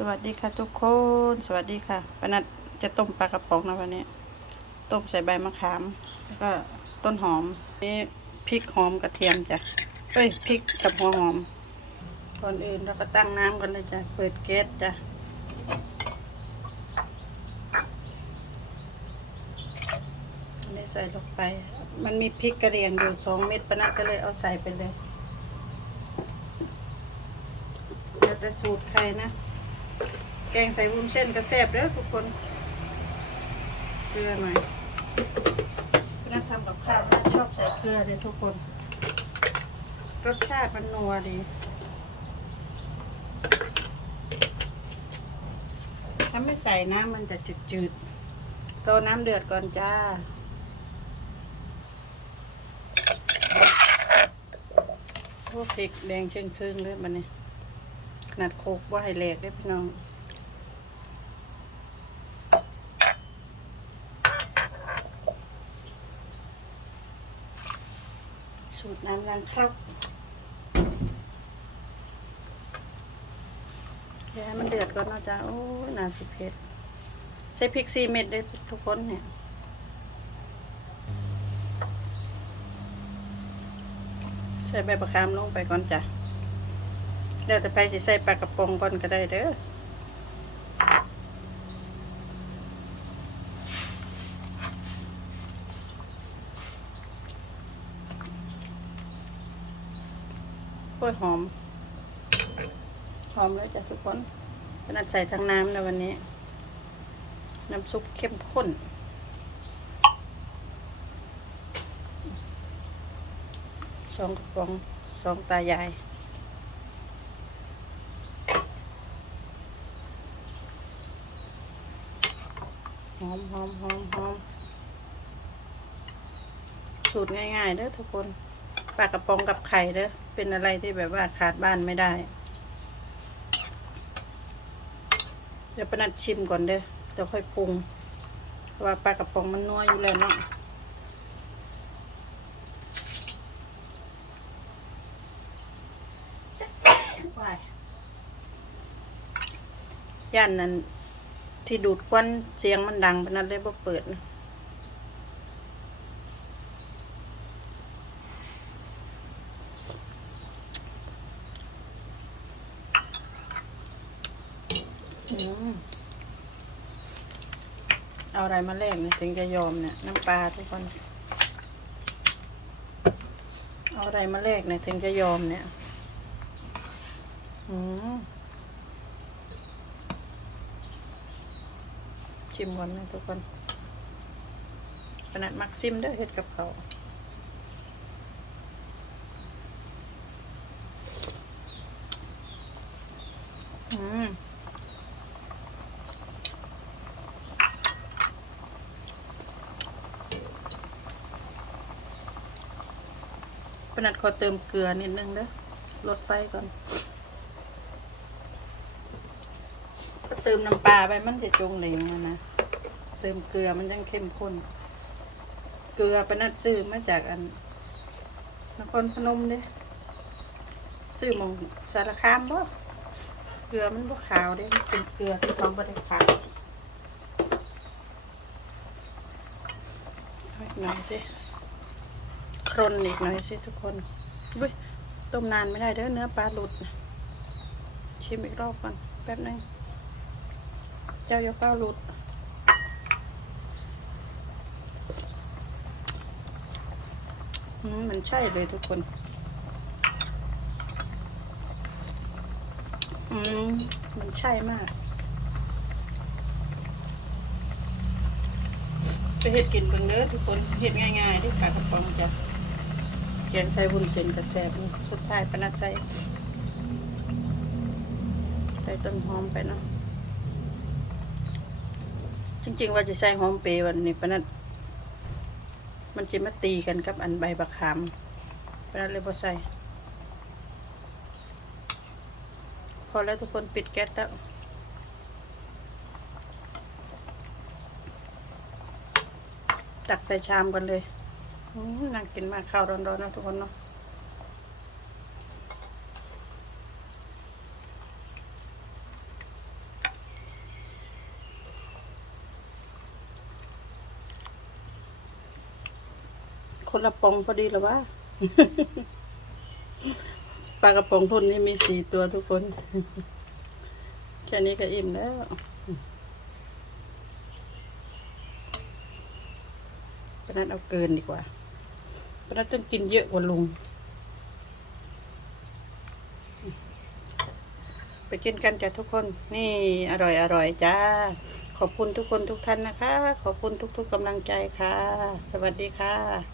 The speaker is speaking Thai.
สวัสดีค่ะทุกคน สวัสดีค่ะปนัดจะต้มปลากระป๋องนะวันนี้ ต้มใส่ใบมะขามแล้วก็ต้นหอมนี่พริกหอมกระเทียมจ้ะเอ้ยพริกกับหัวหอม ก่อนอื่นเราก็ตั้งน้ำกันเลยจ้ะเปิดแก๊สจ้ะอันนี้ใส่ลงไป มันมีพริกกระเรียงอยู่สองเม็ดปนัดก็เลยเอาใส่ไปเลยแล้วแต่สูตรใครนะ แกงใส่วุ้นเส้นก็แซ่บเด้อทุกคนเกลือหน่อยพี่นักทำกับข้าวน่าชอบใส่เกลือเลยทุกคน รสชาติมันนัวดีถ้าไม่ใส่น้ำมันจะจืดๆรอน้ำเดือดก่อนจ้าพวกพริกแดงเชิงครึ่งๆเลยมันนี่ขนาดโคกว่าให้แหลกได้อพี่น้อง สูตรน้ำล้างครกเดี๋ยวให้มันเดือดก่อนนะจ๊ะโอ้ยน่าสิเผ็ดใส่พริกสี่เม็ดได้ทุกคนเนี่ยใส่ใบประคามลงไปก่อนจ้ะเดี๋ยวแต่ไปสิใส่ปลากระป๋องก่อนก็ได้เด้อ ยหอม หอมเลยจ้ะทุกคนเป็นอันใส่ทั้งน้ำนะวันนี้ น้ำซุปเข้มข้น สองกระป๋องสองตายายหอมหอมหอมหอมสูตรง่ายๆเด้อทุกคน ปลากระป๋องกับไข่เด้อเป็นอะไรที่แบบว่าขาดบ้านไม่ได้ เดี๋ยวปนัดชิมก่อนเด้อเดี๋ยวค่อยปรุงว่าปลากระป๋องมันนัวอยู่แล้วเนาะย่านนั้นที่ดูดควันเสียงมันดังปนนั้นเลยบ่เปิดนะ เอาอะไรมาแลกเนี่ยถึงจะยอมเนี่ยน้ำปลาทุกคน เอาอะไรมาแลกเนี่ยถึงจะยอมเนี่ย อืมชิมก่อนนะทุกคนขนาดมักซิมเด้อเฮ็ดกับเขาวอืม ขนาดขอเติมเกลือนิดนึงเด้อลดไฟก่อน ก็เติมน้ำปลาไปมันจะจงเหลวนะนะ เติมเกลือมันยังเข้มข้น เกลือปนัดซื้อมาจากอันนครพนมเด้ซื้อหมองสารคามบ่เกลือมันบ่ขาวเด้เป็นเกลือที่เขาบ่ได้ขาวหน่อยสิค รนอีกหน่อยสิทุกคนอุ้ยต้มนานไม่ได้เด้อเนื้อปลาหลุด ชิมอีกรอบก่อนแป๊บนึง เจ้าอย่าเฝ้าหลุด มันใช่เลยทุกคน อืม มันใช่มากไปเฮ็ดกินเบิ่งเด้อทุกคนเฮ็ดง่ายๆที่ปลากระป๋องจ้ะ แกงใส่วุ้นเส้นกระแสบสุดท้ายปนัดใส่ใส่ต้นหอมไปเนาะจริง ๆ ว่าจะใส่หอมเปรย์วันนี้ปนัดมันจะมาตีกันกับอันใบบักขามปนัดเลยพอใส่พอแล้วทุกคนปิดแก๊สแล้วตักใส่ชามกันเลย นั่งกินมาข้าวร้อนๆนะทุกคนเนาะคนละปองพอดีหรือวะปลากระป๋องทุนนี่มีสี่ตัวทุกคน แค่นี้ก็อิ่มแล้วเพราะนั้นเอาเกินดีกว่า เพราะนั้นต้องกินเยอะกว่าลุง ไปกินกันจ้ะทุกคน นี่อร่อยอร่อยจ้า ขอบคุณทุกคนทุกท่านนะคะ ขอบคุณทุกๆกำลังใจค่ะ สวัสดีค่ะ